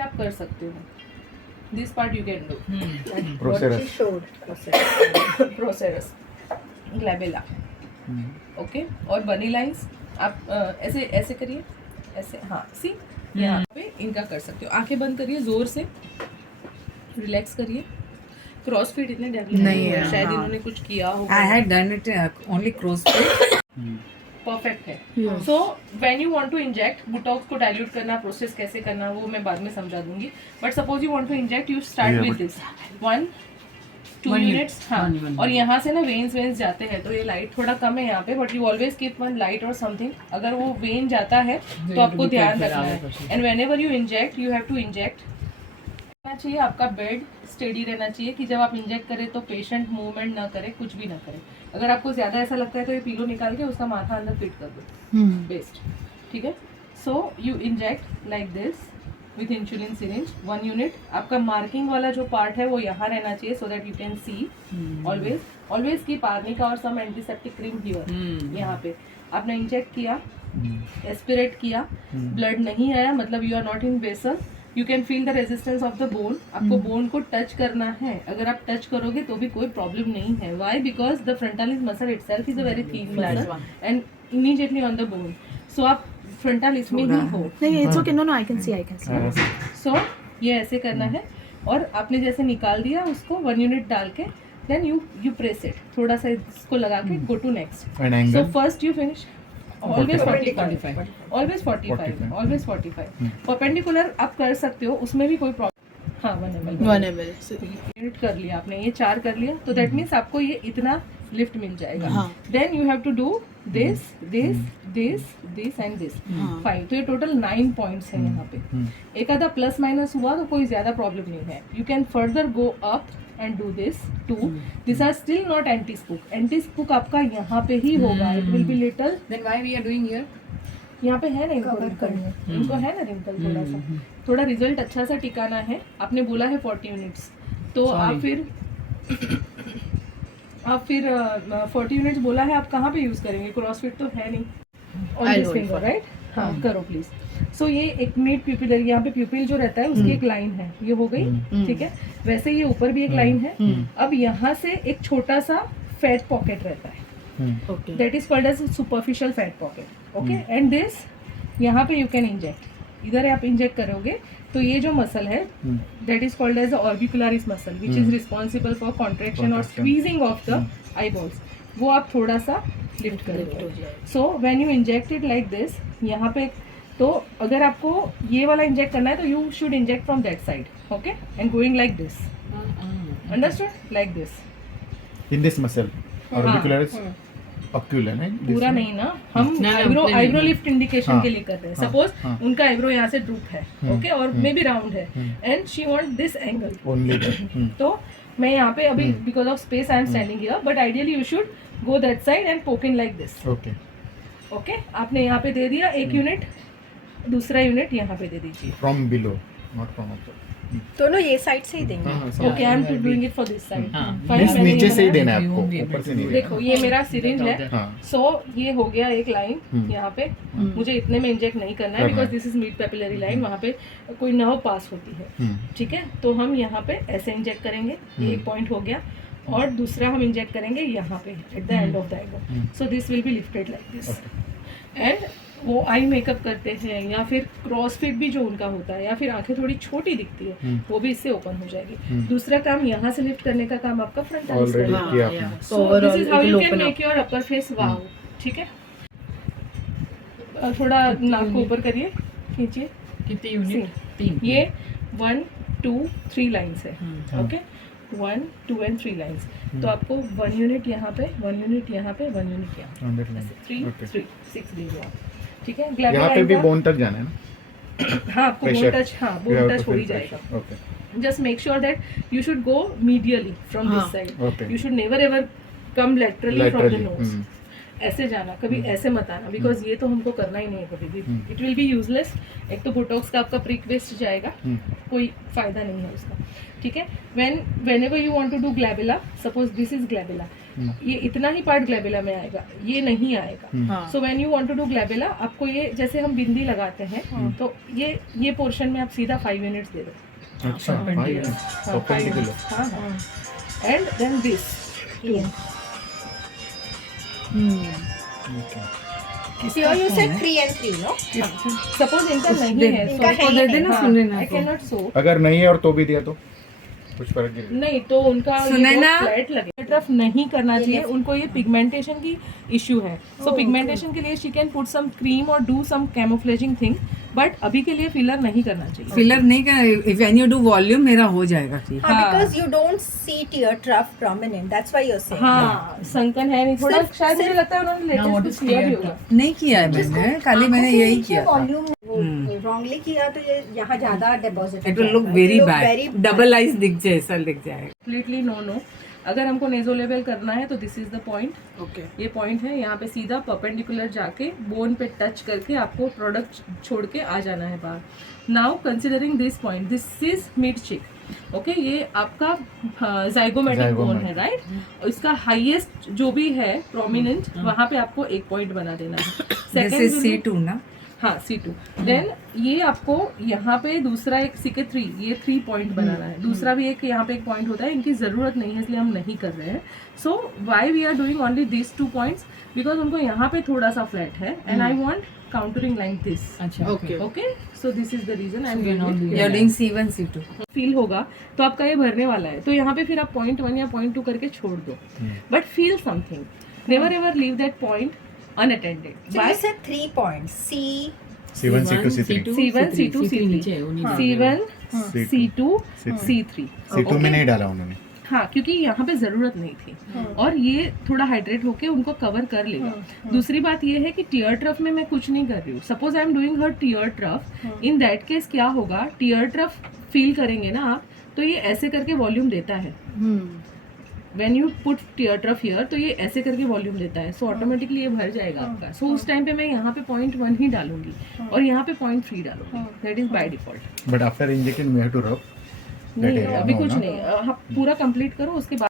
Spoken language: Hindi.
आप कर सकते हो. This part you can do. Procerus. Procerus, glabella. Okay. और बनी लाइंस आप ऐसे ऐसे करिए, ऐसे. हाँ, सी यहाँ पे इनका कर सकते हो. आंखें बंद करिए जोर से, रिलैक्स करिए. क्रॉसफिट इतने डेवलप नहीं है, शायद इन्होंने कुछ किया होगा. I had done it only CrossFit. Perfect है. So when you want to inject Botox को डाइल्यूट करना, प्रोसेस कैसे करना वो मैं बाद में समझा दूंगी. But suppose you want to inject, you start with this 1-2 units. हाँ, और यहाँ से ना वेन्स जाते हैं, तो ये लाइट थोड़ा कम है यहाँ पे, but you always keep one light और समथिंग. अगर वो वेन जाता है तो आपको ध्यान रखना है. And whenever you inject, you have to inject चाहिए. आपका बेड स्टेडी रहना चाहिए कि जब आप इंजेक्ट करें तो पेशेंट मूवमेंट ना करे, कुछ भी ना करे. अगर आपको ज्यादा ऐसा लगता है तो ये पिलो निकाल के उसका माथा अंदर फिट कर दो. बेस्ट. ठीक है. So you inject like this with insulin syringe 1 unit. आपका मार्किंग वाला जो पार्ट है वो यहाँ रहना चाहिए, so that you can see. Always keep arnica और सम एंटीसेप्टिक क्रीम हियर. यहाँ पे आपने इंजेक्ट किया, एस्पिरेट किया, ब्लड नहीं आया, मतलब you are not in vessel. You can feel the resistance of the bone. आपको बोन को टच करना है. अगर आप टच करोगे तो भी कोई प्रॉब्लम नहीं है. Why? Because the frontalis muscle itself is a very thin muscle and immediately on the bone. So आप फ्रंटालिस में ही हो. नहीं, it's okay. No, I can see. So ये ऐसे करना है. और आपने जैसे निकाल दिया उसको 1 यूनिट डाल के, देन यू प्रेस इट, थोड़ा सा इसको लगा के go to next. So first you finish. Always 45. Always 45. Always 45. Perpendicular आप कर सकते हो, उसमें भी कोई प्रॉब्लम. हाँ, 1 ml यूनिट कर लिया आपने, ये 4 कर लिया, तो दैट मीन्स आपको ये इतना लिफ्ट मिल जाएगा. Then you have to do this and this 5. तो ये टोटल 9 पॉइंट्स है यहाँ पे. एक आधा प्लस माइनस हुआ तो कोई ज्यादा प्रॉब्लम नहीं है. You can further go up and do this 2. These are still not anti-spook. Anti-spook आपका यहाँ पे ही होगा. It will be little. Then why we are doing here? यहाँ पे है ना इनको रिंकल, इनको है ना रिंकल थोड़ा सा. थोड़ा रिजल्ट अच्छा सा टिकाना है. आपने बोला है 40 यूनिट्स, तो आप फिर 40 यूनिट्स बोला है, आप कहाँ पे यूज करेंगे? क्रॉसफिट तो है नहीं. On this finger, right? हाँ, करो प्लीज. सो ये एक मिड प्यूपिलर, यहाँ पे प्यूपिल जो रहता है उसकी एक लाइन है, ये हो गई. ठीक है. वैसे ये ऊपर भी एक लाइन है. अब यहाँ से एक छोटा सा फैट पॉकेट रहता है, that is called as superficial fat pocket. Okay. And this यहाँ पे यू कैन इंजेक्ट. इधर आप इंजेक्ट करोगे तो ये जो मसल है that is called as orbicularis muscle, which is responsible for contraction और स्क्वीजिंग ऑफ द आईबॉल्स. वो आप थोड़ा सा लिफ्ट करोगे. So when you inject it like this, यहाँ पे, तो अगर आपको ये वाला इंजेक्ट करना है तो you should inject from that side. Okay. And going like this. Understood? Like this. In this muscle, orbicularis ocular, नहीं? पूरा नहीं ना, हम आईब्रो लिफ्ट इंडिकेशन के लिए कर रहे हैं. सपोज उनका आईब्रो यहाँ से ड्रूप है, ओके, और मे बी राउंड है, and she want this angle only. तो मैं यहाँ पे अभी because of space I am standing here, but ideally you should go that side and poke in like this. Okay. Okay. आपने यहाँ पे दे दिया 1 यूनिट, दूसरा यूनिट यहाँ पे दे दीजिए. From below, not from above. दोनों ये साइड से ही देंगे. Okay. I am doing it for this side. Means नीचे से ही देना है आपको, ऊपर से नहीं देना. देखो ये मेरा सिरिंज है. हाँ. सो ये हो गया एक लाइन यहाँ पे. मुझे इतने में इंजेक्ट नहीं करना है because this is mid papillary line. वहाँ पे कोई नर्व पास होती है. ठीक है. तो हम यहाँ पे ऐसे इंजेक्ट करेंगे. एक पॉइंट हो गया. और दूसरा हम इंजेक्ट करेंगे यहाँ पे at the end of the eyebrow. So this will be lifted like this. And वो आई मेकअप करते हैं या फिर क्रॉसफिट भी जो उनका होता है, या फिर आंखें थोड़ी छोटी दिखती है, वो भी इससे ओपन हो जाएगी. दूसरा काम यहाँ से लिफ्ट करने का काम आपका फ्रंटालिस करेगा. So this is how you can make your upper face wow. ठीक है. थोड़ा नाक को ऊपर करिए, खींचिए. कितनी यूनिट? 3. ये 1 2 3 लाइन्स है. ओके. 1 2 and 3 lines. तो आपको 1 यूनिट यहाँ पे, 1 यूनिट यहाँ पे, 1 यूनिट यहाँ पे, 3 6 दीजिए आप. ठीक है. यहाँ पे भी बोन तक जाना है ना? हाँ, आपको बोन टच, हाँ, बोन टच हो ही जाएगा. Okay. Just make sure that you should go medially from this side. You should never ever come laterally from the nose. ऐसे जाना, कभी ऐसे मत आना, बिकॉज ये तो हमको करना ही नहीं है कभी भी, इट विल बी यूजलेस। एक तो बोटॉक्स का आपका प्रिक वेस्ट जाएगा, कोई फायदा नहीं है उसका, ठीक है। Whenever you want to do glabella, suppose this is glabella, ये इतना ही पार्ट ग्लैबुला में आएगा, ये नहीं आएगा। So when you want to do glabella, आपको ये जैसे हम बिंदी लगाते हैं, तो ये पोर्शन में आप सीधा 5 यूनिट्स दे दो। अच्छा, perpendicular. हाँ, and then this Okay. Here you said 3 and 3, no? Suppose इनका नहीं है, इनका so है दे देना सुनने ना आई कैन नॉट सो, अगर नहीं है और तो भी दिया तो कुछ फर्क नहीं। नहीं तो उनका सुनैना? फ्लैट लगे, तरफ नहीं करना चाहिए उनको, ये पिगमेंटेशन की इशू है। सो पिगमेंटेशन के लिए she can put some cream और do some camouflaging thing, but अभी के लिए फिलर नहीं करना चाहिए। फिलर नहीं कर, व्हेन यू डू वॉल्यूम मेरा हो जाएगा ठीक। Because you don't see tear trough prominent. That's why you're saying. हाँ, संकन है नहीं थोड़ा, शायद मुझे लगता है उन्होंने लेटेस्ट कुछ किया भी होगा। नहीं किया है मैंने, खाली मैंने यही किया था। वॉल्यूम रॉन्गली किया तो ये यहाँ ज्यादा deposit it will look very bad, double eyes दिख जाए, ऐसा दिख जाएगा। Completely no. अगर हमको नेजो लेवल करना है तो this is the point, okay, ये पॉइंट है, यहाँ पे सीधा परपेंडिकुलर जाके बोन पे टच करके आपको प्रोडक्ट छोड़ के आ जाना है बाहर। Now considering this point, this is mid चिक, ओके, ये आपका जाइगोमेटिक बोन है, राइट। इसका हाईएस्ट जो भी है प्रोमिनेंट, वहाँ पे आपको एक पॉइंट बना देना है। दिस इज C2 ना। हाँ, C2। देन ये आपको यहाँ पे दूसरा एक CK3, ये 3 पॉइंट बनाना है। दूसरा भी एक यहाँ पे एक पॉइंट होता है, इनकी ज़रूरत नहीं है इसलिए हम नहीं कर रहे हैं। So why we are doing only this 2 points, because उनको यहाँ पे थोड़ा सा फ्लैट है and I want countering like this. अच्छा, okay, okay, so this is the reason I am you are doing C1 C2। Feel होगा तो आपका ये भरने वाला है, तो यहाँ पे फिर आप 0.1 या 0.2 करके छोड़ दो, but feel something, never ever leave that point unattended. So you said 3 points. C1, C2, C3. C1, C2, C3, C1, C2, C3. C2 में नहीं डाला उन्होंने। हाँ, क्योंकि यहाँ पे जरूरत नहीं थी और ये थोड़ा हाइड्रेट होके उनको कवर कर लेगा। दूसरी बात ये है कि टीयर ट्रफ में मैं कुछ नहीं कर रही हूँ। Suppose I am doing her tear trough, in that case क्या होगा, टीयर ट्रफ फील करेंगे ना आप, तो ये ऐसे करके वॉल्यूम देता है। When you put tear trough here, तो ये ऐसे करके वॉल्यूम देता है, सो ऑटोमेटिकली ये भर जाएगा आपका। सो उस टाइम पे मैं यहाँ पे 0.1 ही डालूंगी और यहाँ पे 0.3 डालूंगी, that is by default. But after injection we have to rub. नहीं, अभी कुछ नहीं, पूरा कंप्लीट करो उसके बाद